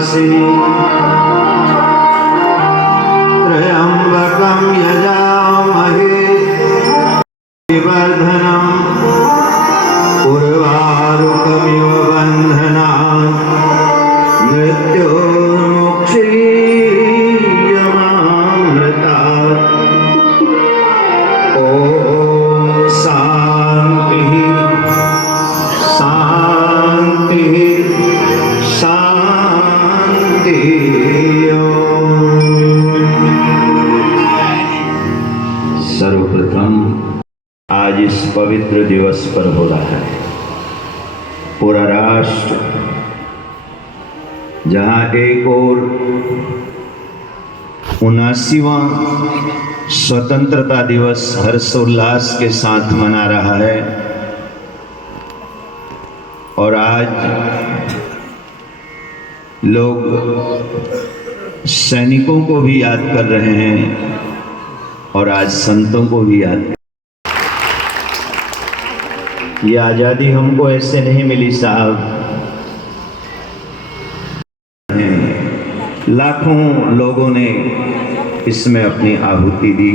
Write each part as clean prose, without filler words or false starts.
नाशिनी त्र्यंबकं यजामहे वर्धनम् उर्वारुकमिव बन्धनान् मृत्योर्मुक्षीयमामृतात्। ॐ शान्तिः शान्तिः शान्तिः। सर्वप्रथम आज इस पवित्र दिवस पर हो रहा है पूरा राष्ट्र, जहां एक और 79वां स्वतंत्रता दिवस हर्षोल्लास के साथ मना रहा है, और आज लोग सैनिकों को भी याद कर रहे हैं और आज संतों को भी याद। ये आज़ादी हमको ऐसे नहीं मिली साहब, लाखों लोगों ने इसमें अपनी आहुति दी,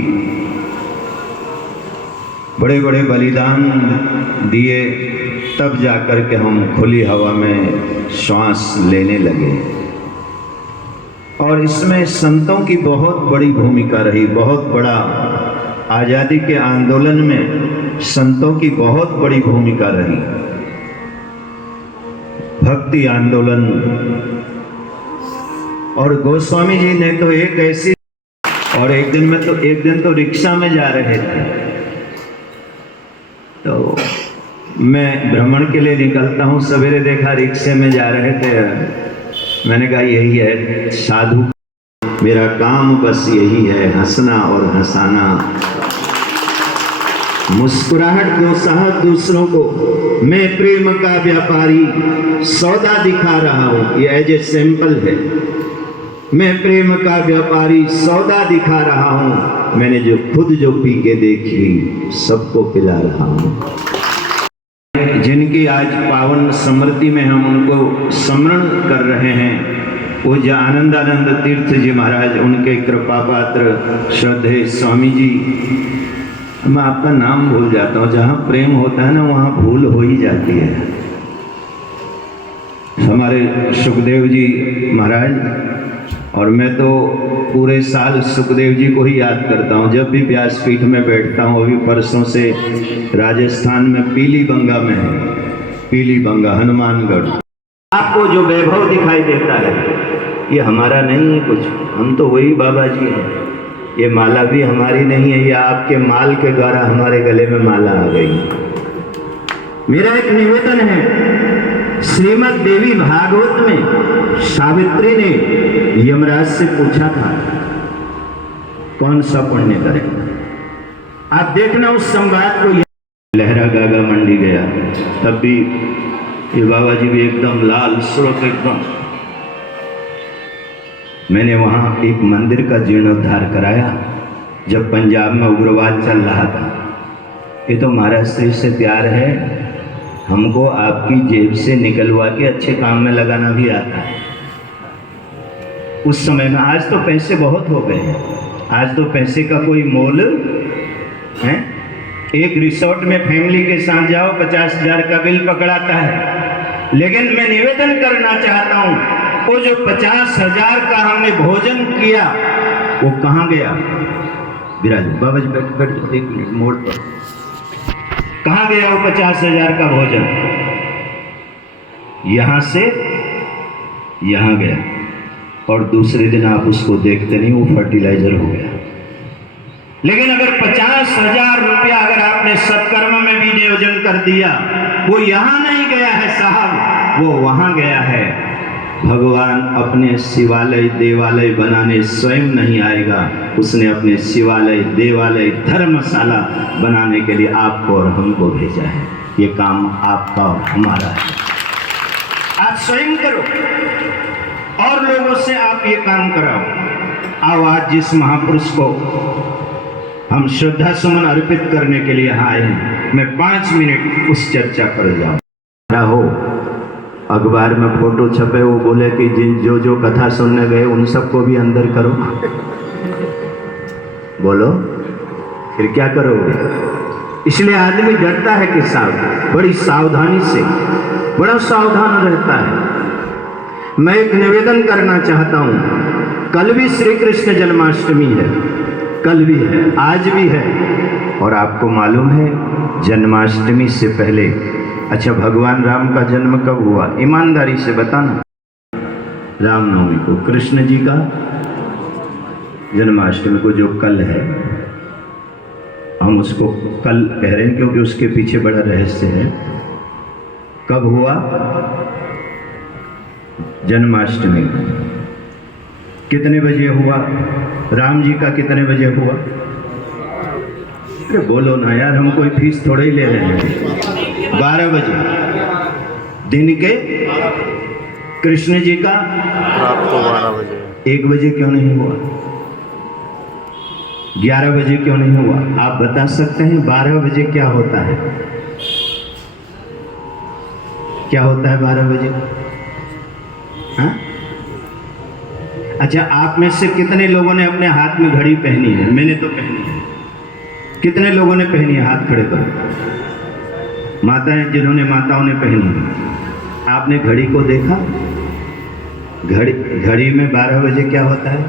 बड़े बड़े बलिदान दिए, तब जाकर के हम खुली हवा में श्वास लेने लगे। और इसमें संतों की बहुत बड़ी भूमिका रही, बहुत बड़ा आज़ादी के आंदोलन में संतों की बहुत बड़ी भूमिका रही। भक्ति आंदोलन, और गोस्वामी जी ने तो एक ऐसी, और एक दिन तो रिक्शा में जा रहे थे, तो मैं भ्रमण के लिए निकलता हूँ, सवेरे देखा रिक्शे में जा रहे थे। मैंने कहा यही है साधु, मेरा काम बस यही है, हंसना और हंसाना, मुस्कुराहट दो साहब दूसरों को। मैं प्रेम का व्यापारी सौदा दिखा रहा हूँ, ये एज ए सैंपल है। मैं प्रेम का व्यापारी सौदा दिखा रहा हूँ, मैंने खुद जो पी के देखी सबको पिला रहा हूँ। जिनकी आज पावन स्मृति में हम उनको स्मरण कर रहे हैं, वो जो आनंदानंद तीर्थ जी महाराज, उनके कृपा पात्र श्रद्धेय स्वामी जी। मैं आपका नाम भूल जाता हूँ, जहाँ प्रेम होता है ना वहाँ भूल हो ही जाती है। हमारे सुखदेव जी महाराज, और मैं तो पूरे साल सुखदेव जी को ही याद करता हूँ। जब भी व्यासपीठ में बैठता हूँ, अभी परसों से राजस्थान में पीलीबंगा में है, पीलीबंगा हनुमानगढ़, आपको जो वैभव दिखाई देता है ये हमारा नहीं है कुछ, हम तो वही बाबा जी हैं। ये माला भी हमारी नहीं है, ये आपके माल के द्वारा हमारे गले में माला आ गई। मेरा एक निवेदन है, श्रीमद् देवी भागवत में सावित्री ने यमराज से पूछा था कौन सा पुण्य करें। आप देखना उस संवाद को। लहरा गागा मंडी गया, तब भी ये बाबा जी भी एकदम लाल स्रोत एकदम। मैंने वहाँ एक मंदिर का जीर्णोद्धार कराया जब पंजाब में उग्रवाद चल रहा था। ये तो महाराज श्री से प्यार है, हमको आपकी जेब से निकलवा के अच्छे काम में लगाना भी आता है। उस समय में, आज तो पैसे बहुत हो गए हैं, आज तो पैसे का कोई मोल है। एक रिसोर्ट में फैमिली के साथ जाओ 50,000 का बिल पकड़ाता है। लेकिन मैं निवेदन करना चाहता हूँ, वो जो 50,000 का हमने भोजन किया वो कहाँ गया? विराज बाबा जी बैठ एक मिनट मोड़ पर, कहाँ गया वो 50,000 का भोजन? यहाँ से यहाँ गया, और दूसरे दिन आप उसको देखते नहीं, वो फर्टिलाइजर हो गया। लेकिन अगर 50,000 रुपया अगर आपने सत्कर्म में भी नियोजन कर दिया, वो यहाँ नहीं गया है साहब, वो वहाँ गया है। भगवान अपने शिवालय देवालय बनाने स्वयं नहीं आएगा, उसने अपने शिवालय देवालय धर्मशाला बनाने के लिए आपको और हमको भेजा है। ये काम आपका और हमारा है। आप स्वयं करो और लोगों से आप ये काम कराओ। आओ आज जिस महापुरुष को हम श्रद्धा सुमन अर्पित करने के लिए आए हैं, मैं 5 मिनट उस चर्चा पर जाऊं। हो अखबार में फोटो छपे, वो बोले कि जिन जो जो कथा सुनने गए उन सबको भी अंदर करो। बोलो फिर क्या करोगे? इसलिए आदमी डरता है कि बड़ी सावधानी से, बड़ा सावधान रहता है। मैं एक निवेदन करना चाहता हूं, कल भी श्री कृष्ण जन्माष्टमी है, कल भी है, आज भी है। और आपको मालूम है जन्माष्टमी से पहले, अच्छा भगवान राम का जन्म कब हुआ? ईमानदारी से बताना। रामनवमी को, कृष्ण जी का जन्माष्टमी को जो कल है, हम उसको कल कह रहे हैं क्योंकि उसके पीछे बड़ा रहस्य है। कब हुआ जन्माष्टमी? कितने बजे हुआ? राम जी का कितने बजे हुआ? अरे बोलो ना यार, हम कोई फीस थोड़े ही ले रहे हैं। 12 बजे दिन के। कृष्ण जी का रात को 12 बजे। 1 बजे क्यों नहीं हुआ? 11 बजे क्यों नहीं हुआ? आप बता सकते हैं 12 बजे क्या होता है? क्या होता है 12 बजे? हाँ? अच्छा, आप में से कितने लोगों ने अपने हाथ में घड़ी पहनी है? मैंने तो पहनी है। कितने लोगों ने पहनी है? हाथ खड़े करो। माताएं, जिन्होंने माताओं ने पहनी है, आपने घड़ी को देखा? घड़ी में 12 बजे क्या होता है?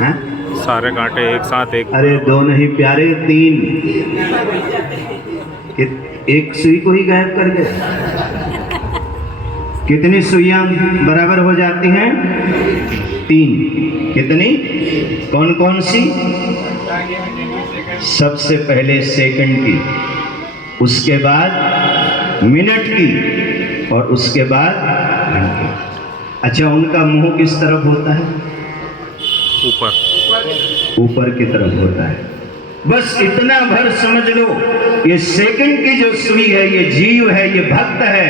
हाँ? सारे कांटे एक साथ एक। अरे 2 नहीं प्यारे, 3। एक सुई को ही गायब कर दे। कितनी सुइयां बराबर हो जाती हैं? 3। कितनी? कौन कौन सी? सबसे पहले सेकंड की, उसके बाद मिनट की, और उसके बाद घंटे। अच्छा, उनका मुंह किस तरफ होता है? ऊपर की तरफ होता है। बस इतना भर समझ लो, ये सेकंड की जो सुई है ये जीव है, ये भक्त है।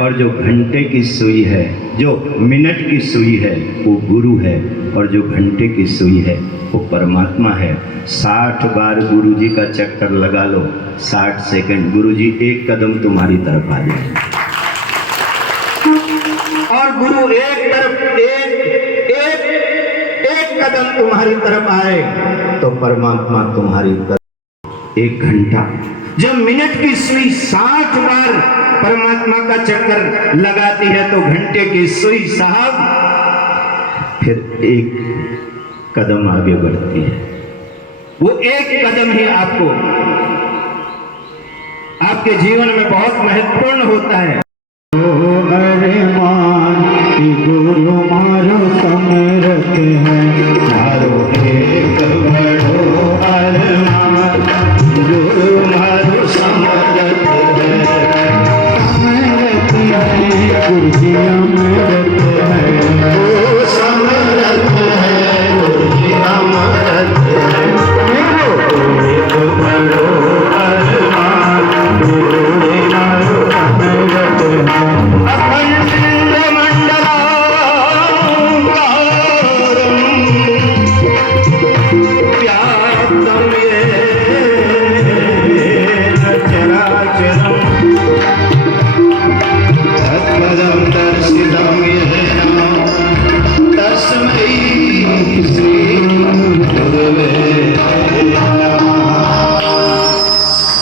और जो घंटे की सुई है, जो मिनट की सुई है, वो गुरु है। और जो घंटे की सुई है वो परमात्मा है। 60 बार गुरु जी का चक्कर लगा लो, 60 सेकंड, गुरु जी 1 कदम तुम्हारी तरफ आ जाए। और गुरु एक कदम तुम्हारी तरफ आए तो परमात्मा तुम्हारी तरफ। 1 घंटा, जब मिनट की सुई 60 बार परमात्मा का चक्कर लगाती है तो घंटे की सुई साहब फिर 1 कदम आगे बढ़ती है। वो 1 कदम ही आपको, आपके जीवन में बहुत महत्वपूर्ण होता है। अरे मान गुरु मारो समरथ है, मारो एक बड़ो अरमान, गुरु मारो समरथ है, समरथ है, गुरु जी अमरथ है, ओ समरथ है, गुरु जी अमरथ है, एक बड़ो अरमान, गुरु मारो समरथ है।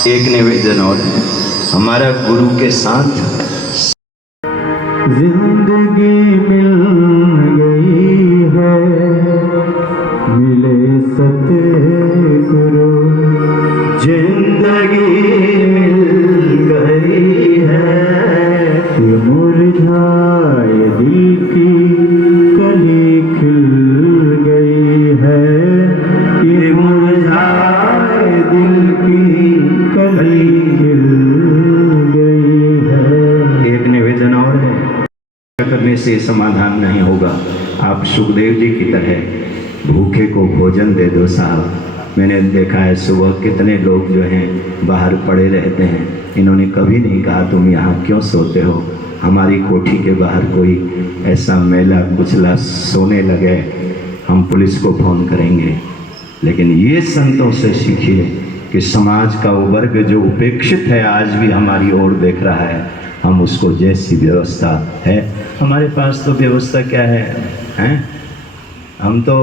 एक निवेदन और है हमारा गुरु के साथ। जिंदगी मिल गई है, मिले सतगुरु, जिंदगी मिल गई है, मुरझाए दिल की कली खिल गई है, ये मुरझाए दिल की कली खिल गई है। एक निवेदन और है, करने से समाधान नहीं होगा। आप सुखदेव जी की तरह भूखे को भोजन दे दो साहब। मैंने देखा है सुबह कितने लोग जो हैं बाहर पड़े रहते हैं, इन्होंने कभी नहीं कहा तुम यहाँ क्यों सोते हो। हमारी कोठी के बाहर कोई ऐसा मेला कुचला सोने लगे, हम पुलिस को फ़ोन करेंगे। लेकिन ये संतों से सीखिए कि समाज का वो वर्ग जो उपेक्षित है आज भी हमारी ओर देख रहा है, हम उसको जैसी व्यवस्था है, हमारे पास तो व्यवस्था क्या है, हैं? हम तो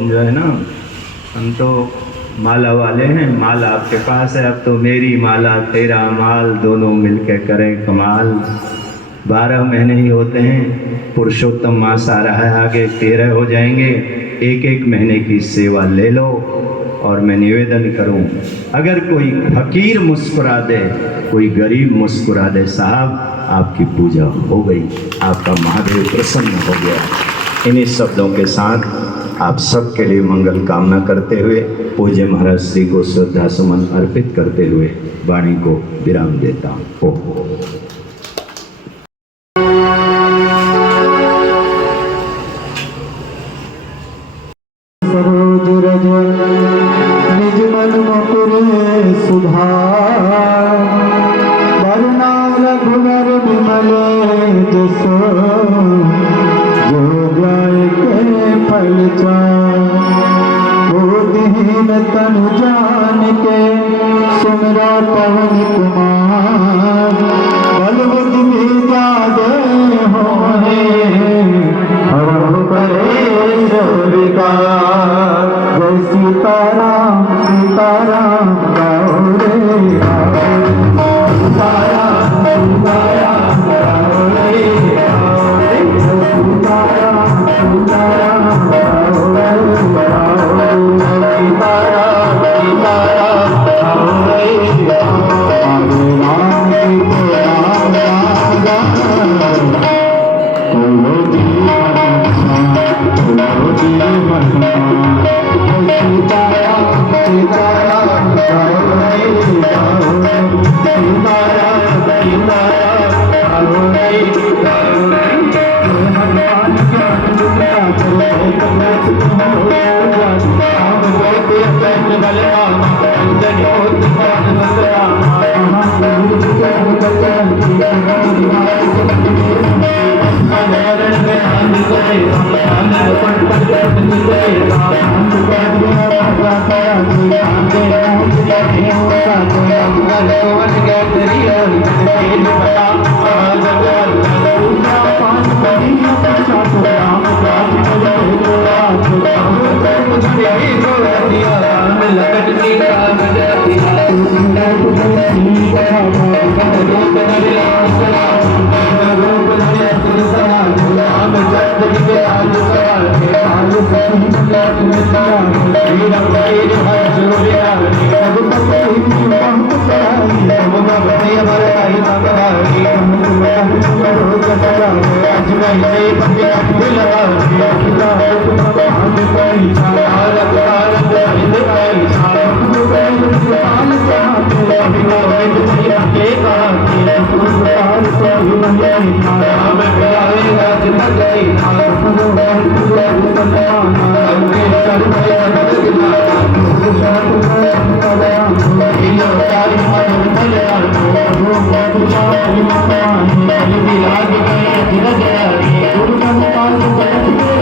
जो है ना, हम तो माला वाले हैं, माल आपके पास है, अब तो मेरी माला तेरा माल दोनों मिलके करें कमाल। 12 महीने ही होते हैं, पुरुषोत्तम मास आ रहा है, आगे 13 हो जाएंगे। एक एक महीने की सेवा ले लो। और मैं निवेदन करूं, अगर कोई फकीर मुस्कुरा दे, कोई गरीब मुस्कुरा दे, साहब आपकी पूजा हो गई, आपका महादेव प्रसन्न हो गया। इन्हीं शब्दों के साथ आप सबके लिए मंगल कामना करते हुए पूज्य महाराज श्री को श्रद्धा सुमन अर्पित करते हुए वाणी को विराम देता हूँ। सरोज रज निज मन मुकुरे सुधार, वरुणा रघुवर विमल जसो, जो गाय के फल चार। ओ दीन तनु जान के सुमरा पवन कुमार, बलवत बीजा दे होए, हरहु परेश विकार। जय सीताराम सीताराम गाओ रे गाओ, सीताराम सीताराम गाओ रे गाओ, जय सीताराम सीताराम गाओ रे गाओ, सीताराम सीताराम गाओ रे गाओ। राम जी को राम राम गाओ, तो जीवन सीताराम सीताराम गाओ रे गाओ, सीताराम सीताराम गाओ रे गाओ। हनुमान ज्ञान गुप्ता करे कमल हो, राम बोते पैन बलराम, अंजनी होत मान बलराम। महावीर ज्ञान कल्याण की हरण में आन गए, राम पर पलट गए, राम भगवान की आंखें पहुंच गए, होता तो मंगल सोन गए दरिया, तेल बता जगल पूजा पाठ करी अच्छा तो राम राज को राज मुझे ही को दिया, राम लखन की राम दिया, तुमने कथा रूप धरे रूप धरे सलाम, राम चंद्र के आज सवाल आज सखी मत मिला, वीर वीर हर जोड़िया, रघुपति की बहुत सराही, मुगा बनिया भरताई मंगवाई, तुम करो कसरा, आज मैं ये बंदे दिलवा, खिला तुम भाग पाई, तारक तारक हिंद पाई, तारक पाल चाहते, बिना विद के काहे, तुम पाल से नहीं, राम प्यारे राज भगई, तारक भगवान सन्मान, अंगे सर्वे बदलना, साथ में कल्याण, इन सारी मन कल्याण, रूप पूजा मकान, कलि लाग गए जिन गया, गुरु संतान जगत के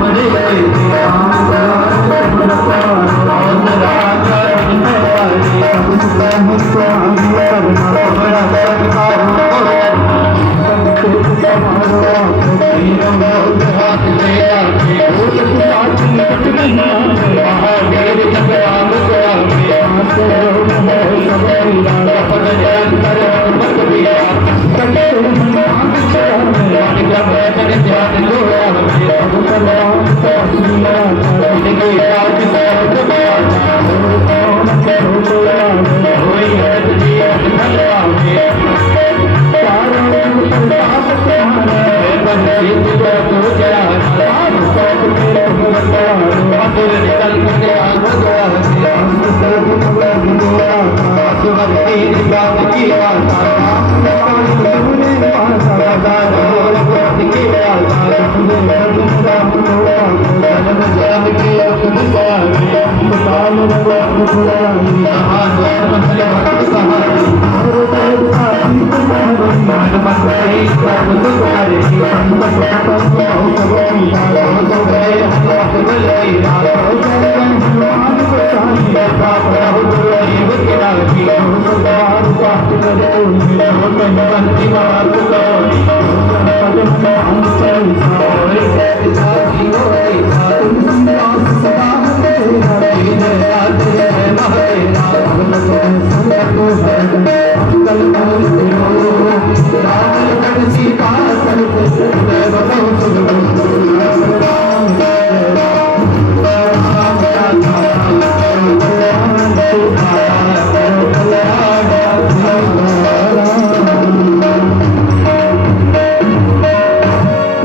मरे गए, राम राज भगवान, और राजा सब सुख स्वामी करना, बड़ा सरकार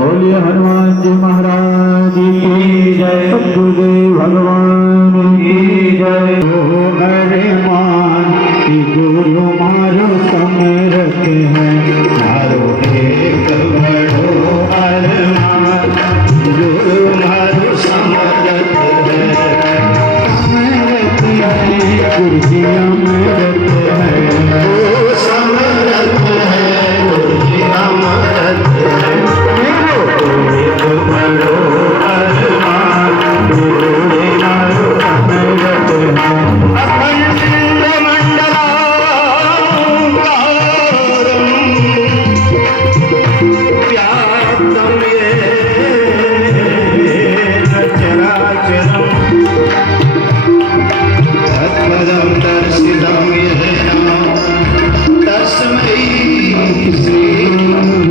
बोलिए हनुमान जी महाराज की जय, सद्गुरुदेव भगवान की जय। ओ हरे मान गुरु मारो समरथ है, मारो एक बड़ो अरमान, गुरु मारो समरथ है, समरथ है गुरुजी अमरत है, ओ समरथ है गुरुजी अमरत है, एक बड़ो अरमान, गुरु मारो समरथ है। अखंड मंडलाकारं व्याप्तं येन चराचरं तत्पदं दर्शितं येन तस्मै श्री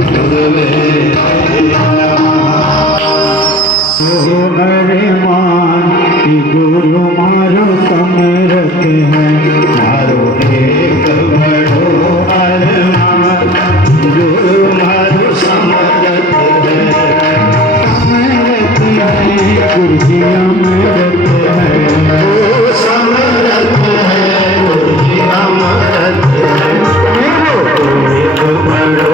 गुरवे ओ हरे मान गुरु मारो समरथ है, मारो एक बड़ो अरमान, गुरु मारो समरथ है, समरथ है गुरुजी अमरत है, ओ समरथ है गुरुजी अमरत है, एक बड़ो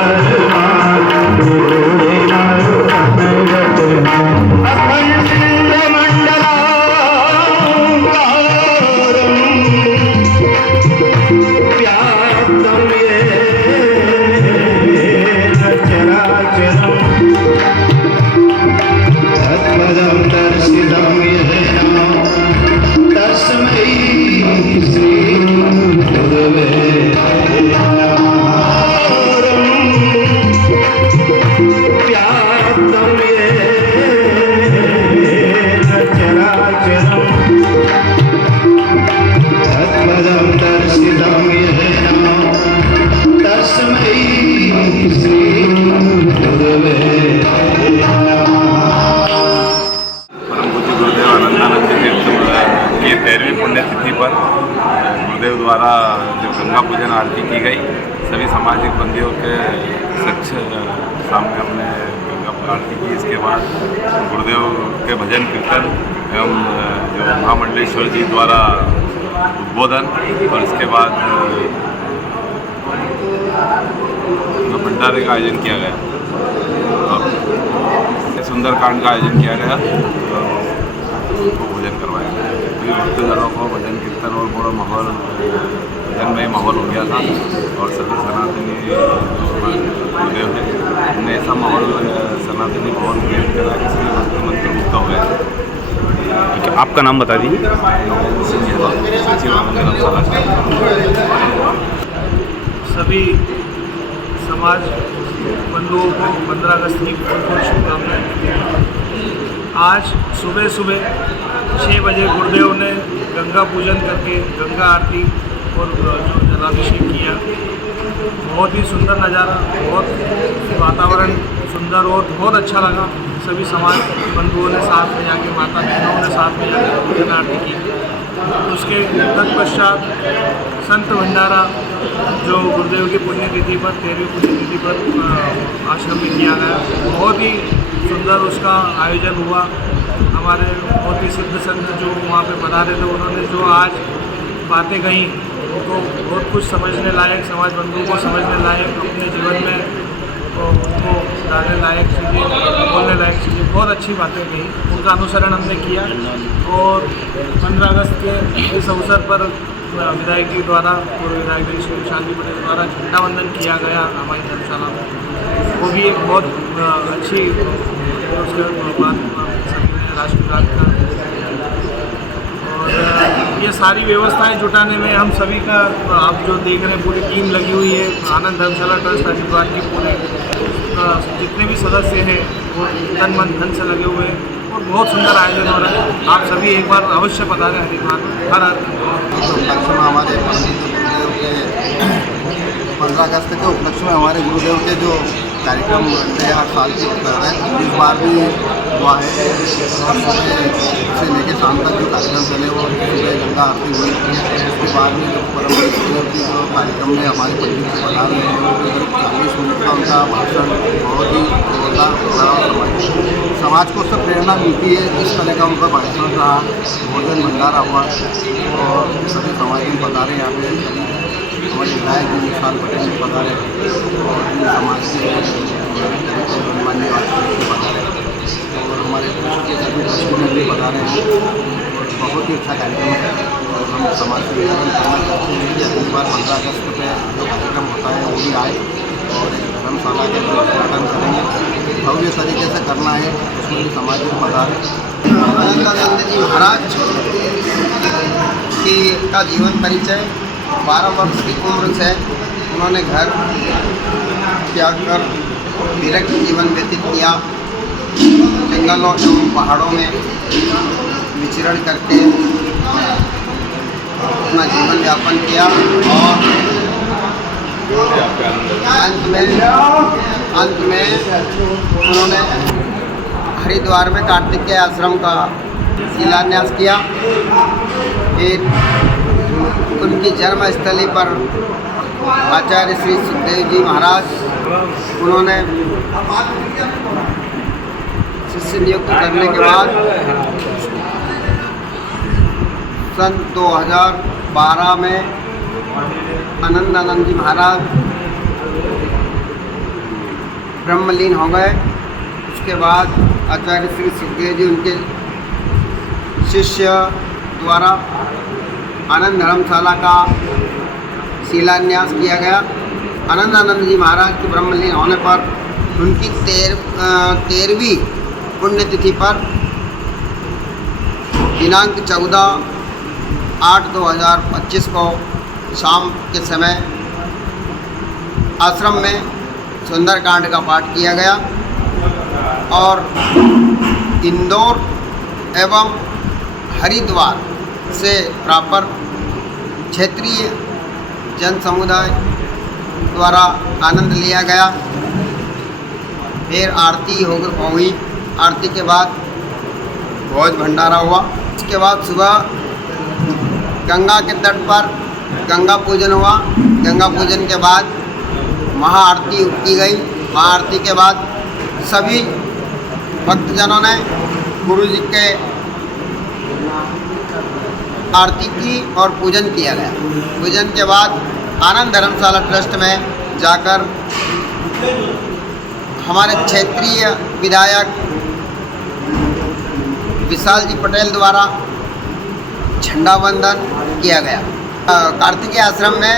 अरमान, गुरु मारो समरथ है। अखंड मंडलाकारं व्याप्तं येन चराचरं तत्पदं दर्शितं येन तस्मै श्री गुरवे व्याप्तं येन चराचरं तत्पदं दर्शितं येन तस्मै श्री गुरवे परम पूज्य गुरुदेव आनंदानंद तीर्थ की 13वीं पुण्यतिथि पर गुरुदेव द्वारा जो गंगा पूजन आरती की गई, सभी सामाजिक बंदियों के सच्च सामने हमने गंगा आरती की। इसके बाद गुरुदेव के भजन कीर्तन एवं जो महामंडलेश्वर जी द्वारा उद्बोधन और इसके बाद भंडारे का आयोजन किया गया और सुंदरकांड का आयोजन किया गया, तो भोजन करवाया गया। सभी भक्तजनों को भजन कीर्तन और पूरा माहौल भजनमय माहौल हो गया था और सभी सनातनी गुरुदेव है हमने ऐसा माहौल सनातनी माहौल क्रिएट करा कि सभी भक्त मंत्रमुग्ध हो गए। आपका नाम बता दीजिए। सचिवानंद धर्मशाला। सभी समाज बंधुओं को 15 अगस्त की बहुत बहुत शुभकामनाएं। आज सुबह सुबह 6 बजे गुरुदेव ने गंगा पूजन करके गंगा आरती और जो जलाभिषेक किया। बहुत ही सुंदर नज़ारा, बहुत वातावरण सुंदर और बहुत अच्छा लगा। सभी समाज बंधुओं ने साथ में जाके, माता बहनों ने साथ में जाकर पूजन आरती की। उसके तत्पश्चात संत भंडारा जो गुरुदेव की पुण्यतिथि पर 13वीं पुण्यतिथि पर आश्रम में किया गया, बहुत ही सुंदर उसका आयोजन हुआ। हमारे बहुत ही सिद्ध संत जो वहाँ पे पधारे थे, उन्होंने जो आज बातें कही उनको बहुत कुछ समझने लायक, समाज बंधुओं को समझने लायक, अपने जीवन में उनको डालने लायक चीज़ें, बोलने लायक चीज़ें, बहुत अच्छी बातें कही। उनका अनुसरण हमने किया और 15 अगस्त के इस अवसर पर विधायक द्वारा, पूर्व विधायक श्री शांति पटेल द्वारा झंडा वंदन किया गया हमारी धर्मशाला में। वो भी एक बहुत अच्छी, उसके बाद राष्ट्रगान का और ये सारी व्यवस्थाएं जुटाने में हम सभी का, आप जो देख रहे हैं पूरी टीम लगी हुई है। आनंद धर्मशाला ट्रस्ट हरिद्वार के पूरे जितने भी सदस्य हैं वो तन मन धन से लगे हुए हैं और बहुत सुंदर आयोजन हो रहा है। आप सभी एक बार अवश्य पधारें हरिद्वार में। हर उपलक्ष्य में हमारे 15 अगस्त के उपलक्ष्य में हमारे गुरुदेव के जो कार्यक्रम रहते हैं हर साल की तरह इस बार भी हुआ है। से लेकर शाम तक जो कार्यक्रम चले वो सुबह गंगा आरती हुई, उसके बाद में जो परम गुरुदेव की जो कार्यक्रम में हमारे पंडित जी बता रहे हैं 40 मिनट का उनका भाषण बहुत ही जोरदार समाज को उससे प्रेरणा मिलती है। इस तरह का उनका भाषण रहा, भोजन भंडारा हुआ और सभी समाज में पधारे यहाँ पे हमारे विधायक जी विशाल पटेल जी पधारे और समाज के गणमान्य पधारे और हमारे ट्रस्ट के सभी ट्रस्टी भी पधारे हैं और बहुत ही अच्छा कार्यक्रम है। और हम समाज से निवेदन करना चाहते हैं कि अगली बार 15 अगस्त पे जो कार्यक्रम होता है वो भी आए और एक धर्मशाला का जो उद्घाटन करेंगे भव्य तरीके से करना है, उसमें भी समाज में पधारे। आनंदानंद जी महाराज का जीवन परिचय 12 वर्ष की उम्र से उन्होंने घर त्याग कर विरक्त जीवन व्यतीत किया। जंगलों एवं पहाड़ों में विचरण करके अपना जीवन यापन किया और अंत में उन्होंने हरिद्वार में कार्तिकेय आश्रम का शिलान्यास किया। फिर उनकी जन्मस्थली पर आचार्य श्री सुखदेव जी महाराज उन्होंने शिष्य नियुक्त करने के बाद सन 2012 में आनंदानंद जी महाराज ब्रह्मलीन हो गए। उसके बाद आचार्य श्री सुखदेव जी उनके शिष्य द्वारा आनंद धर्मशाला का शिलान्यास किया गया। आनंदानंद जी महाराज के ब्रह्मलीन होने पर उनकी 13वीं पुण्यतिथि पर दिनांक 14/8/2025 को शाम के समय आश्रम में सुंदरकांड का पाठ किया गया और इंदौर एवं हरिद्वार से प्रॉपर क्षेत्रीय जन समुदाय द्वारा आनंद लिया गया। फिर आरती हुई, आरती के बाद भोज भंडारा हुआ। उसके बाद सुबह गंगा के तट पर गंगा पूजन हुआ। गंगा पूजन के बाद महाआरती की गई। महाआरती के बाद सभी भक्तजनों ने गुरु जी के आरती की और पूजन किया गया। पूजन के बाद आनंद धर्मशाला ट्रस्ट में जाकर हमारे क्षेत्रीय विधायक विशाल जी पटेल द्वारा झंडा वंदन किया गया। कार्तिकेय आश्रम में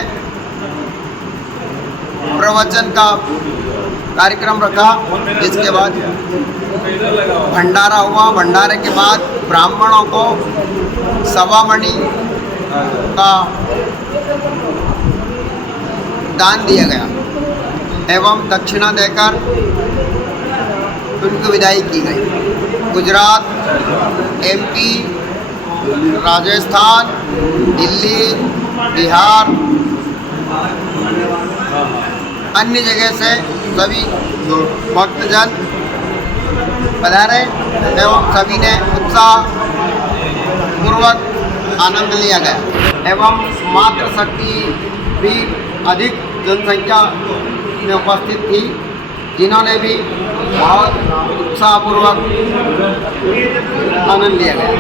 प्रवचन का कार्यक्रम रखा, जिसके बाद भंडारा हुआ। भंडारे के बाद ब्राह्मणों को सवामणि का दान दिया गया एवं दक्षिणा देकर उनकी विदाई की गई। गुजरात, MP, राजस्थान, दिल्ली, बिहार, अन्य जगह से सभी भक्तजन पधारे एवं सभी ने उत्साह पूर्वक आनंद लिया गया एवं मातृशक्ति भी अधिक जनसंख्या में उपस्थित थी, जिन्होंने भी बहुत उत्साहपूर्वक आनंद लिया गया।